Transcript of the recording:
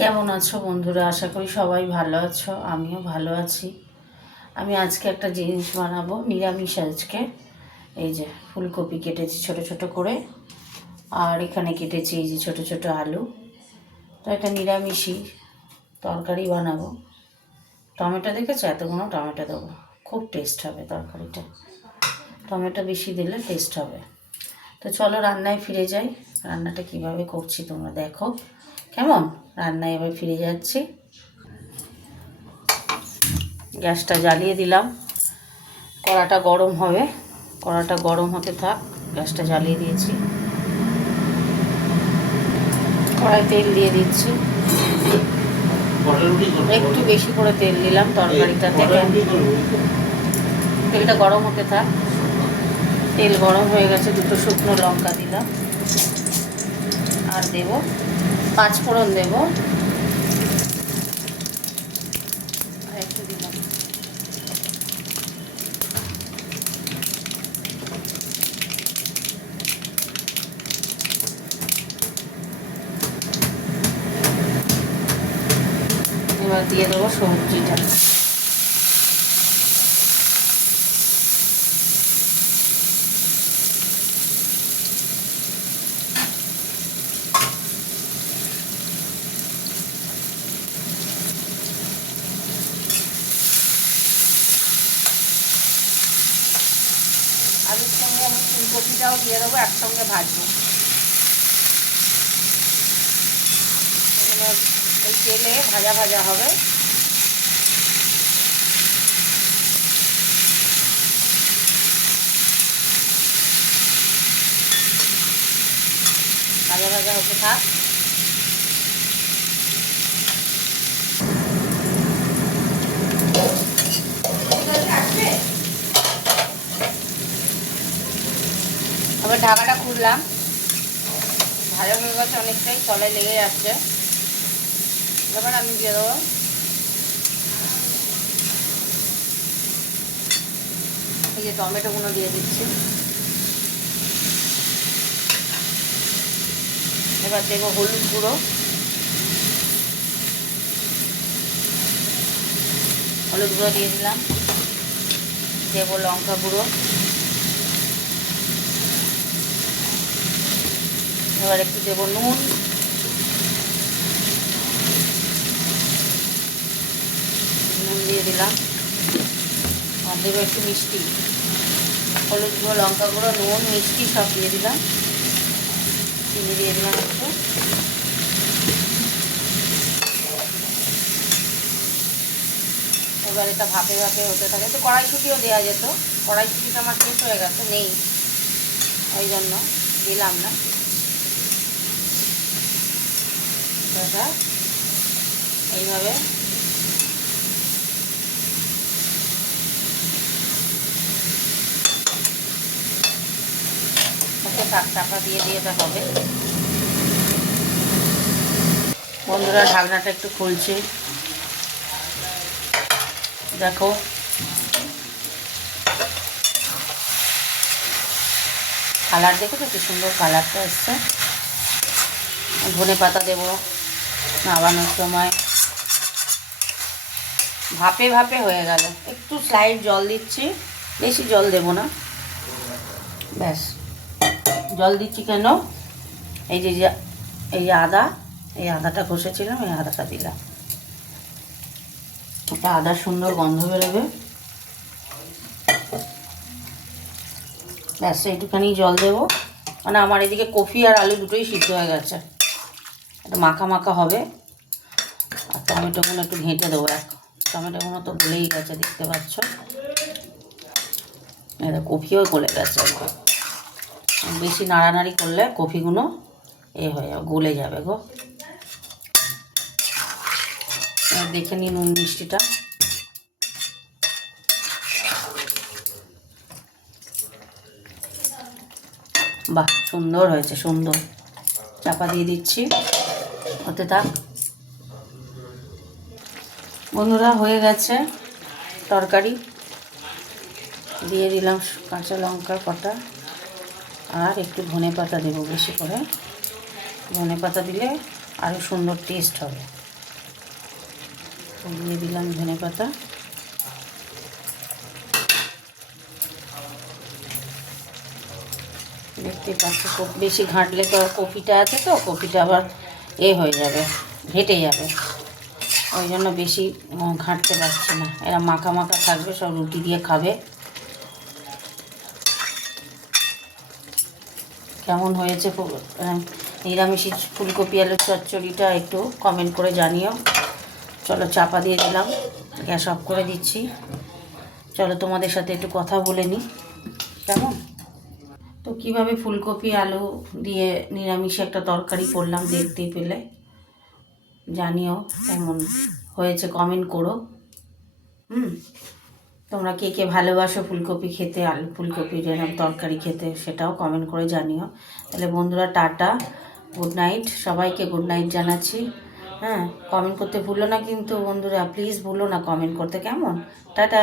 কেমন আছো বন্ধুরা? আশা করি সবাই ভালো আছো, আমিও ভালো আছি। আমি আজকে একটা জিনিস বানাবো নিরামিষ আজকে। এই যে ফুলকপি কেটেছি ছোট ছোট করে, আর এখানে কেটেছি এই যে ছোট ছোট আলু। তো এটা নিরামিষই তরকারি বানাবো। টমেটো দেখেছো? এতগুলো টমেটো দেবো, খুব টেস্ট হবে তরকারিটা। টমেটো বেশি দিলে টেস্ট হবে। তো চলো রান্নায় ফিরে যাই। রান্নাটা কিভাবে করছি তোমরা দেখো। কেমন? রান্নায় এবার ফিরে যাচ্ছি। গ্যাসটা জ্বালিয়ে দিলাম, কড়াটা গরম হবে। কড়াটা গরম হতে থাক, গ্যাসটা জ্বালিয়ে দিয়েছি। কড়াই তেল দিয়ে দিচ্ছি, একটু বেশি করে তেল দিলাম তরকারিটাতে। তেলটা গরম হতে থাক। তেল গরম হয়ে গেছে, দুটো শুকনো লঙ্কা দিলাম, আর দেব 5 ফোড়ন দেব, আর একটু দিলাম। এবার দিয়ে দেবো সবজিটা। আলুর সঙ্গে আমি ফুলকপিটাও দিয়ে দেবো, একসঙ্গে ভাজবো। এই তেলে ভাজা ভাজা হবে। ভাজা ভাজা হতে থাক। আবার ঢাকাটা খুললাম, ভাজা হয়ে গেছে অনেকটাই, তলায় লেগে যাচ্ছে। এবার আমি দিয়ে দেবো এই যে টমেটোগুলো দিয়ে দিচ্ছি। এবার দেবো হলুদ গুঁড়ো, হলুদ গুঁড়ো দিয়ে দিলাম। দেবো লঙ্কা গুঁড়ো। এবার একটু দেবো নুন, নুন দিয়ে দিলাম। আর দেবো একটু মিষ্টি। হলুদ গুঁড়ো, লঙ্কা গুঁড়ো, নুন, মিষ্টি সব দিয়ে দিলাম। চিনি দিয়ে দিলাম একটু। এবার এটা ভাপে ভাপে হতে থাকে। তো কড়াইশুঁটিও দেওয়া যেত, কড়াইশুঁটিটা আমার শেষ হয়ে গেছে, নেই, ওই জন্য দিলাম না। এটা এইভাবে ওকে টাকা দিয়ে এটা হবে। বন্ধুরা ঢাকনাটা একটু খুলছি, দেখো কালার, দেখো তো কি সুন্দর কালারটা এসছে। ধনে পাতা দেবো নামানোর সময়। ভাপে ভাপে হয়ে গেল। একটু স্লাইড জল দিচ্ছি, বেশি জল দেব না, ব্যাস। জল দিচ্ছি কেন? এই যে এই আদা, এই আদাটা ঘষেছিলাম, এই আদাটা দিলাম। একটা আদার সুন্দর গন্ধ বেরোবে, ব্যাস। এইটুখানি জল দেবো, মানে আমার এদিকে কফি আর আলু দুটোই সিদ্ধ হয়ে গেছে। একটু মাখা মাখা হবে। আর টমেটোগুলো একটু ঘেঁটে দেবো। টমেটোগুলো তো গলেই গেছে, দেখতে পাচ্ছ। এটা কফিও গলে গেছে। বেশি নাড়ানাড়ি করলে কফিগুলো হয়ে যাবে, গলে যাবে গো। দেখে নিন নুন মিষ্টিটা। বাহ, সুন্দর হয়েছে, সুন্দর। চাপা দিয়ে দিচ্ছি, হতে থাক। বন্ধুরা হয়ে গেছে তরকারি। দিয়ে দিলাম কাঁচা লঙ্কা কটা, আর একটু ধনে পাতা দেবো বেশি করে। ধনে পাতা দিলে আরও সুন্দর টেস্ট হবে। দিয়ে দিলাম ধনে পাতা। দেখতে পাচ্ছি বেশি ঘাঁটলে তো কপিটা আছে, তো কপিটা আবার হয়ে যাবে, ঘেটে যাবে, ওই জন্য বেশি ঘাঁটতে পারছি না। এরা মাখা মাখা থাকবে, সব রুটি দিয়ে খাবে। কেমন হয়েছে নিরামিষ ফুলকপি আলুর চচ্চড়িটা একটু কমেন্ট করে জানিও। চলো চাপা দিয়ে দিলাম, গ্যাস অফ করে দিচ্ছি। চলো তোমাদের সাথে একটু কথা বলে নিই। কেমন তো কিভাবে ফুলকপি আলু দিয়ে নিরামিষে একটা তরকারি করলাম, দেখতে পেলে জানিও কেমন হয়েছে, কমেন্ট করো। তোমরা কে কে ভালোবাসো ফুলকপি খেতে, আলু ফুলকপির এরকম তরকারি খেতে, সেটাও কমেন্ট করে জানিও। তাহলে বন্ধুরা টাটা, গুড নাইট, সবাইকে গুড নাইট জানাচ্ছি। হ্যাঁ, কমেন্ট করতে ভুলো না কিন্তু বন্ধুরা, প্লিজ ভুলো না কমেন্ট করতে, কেমন? টাটা।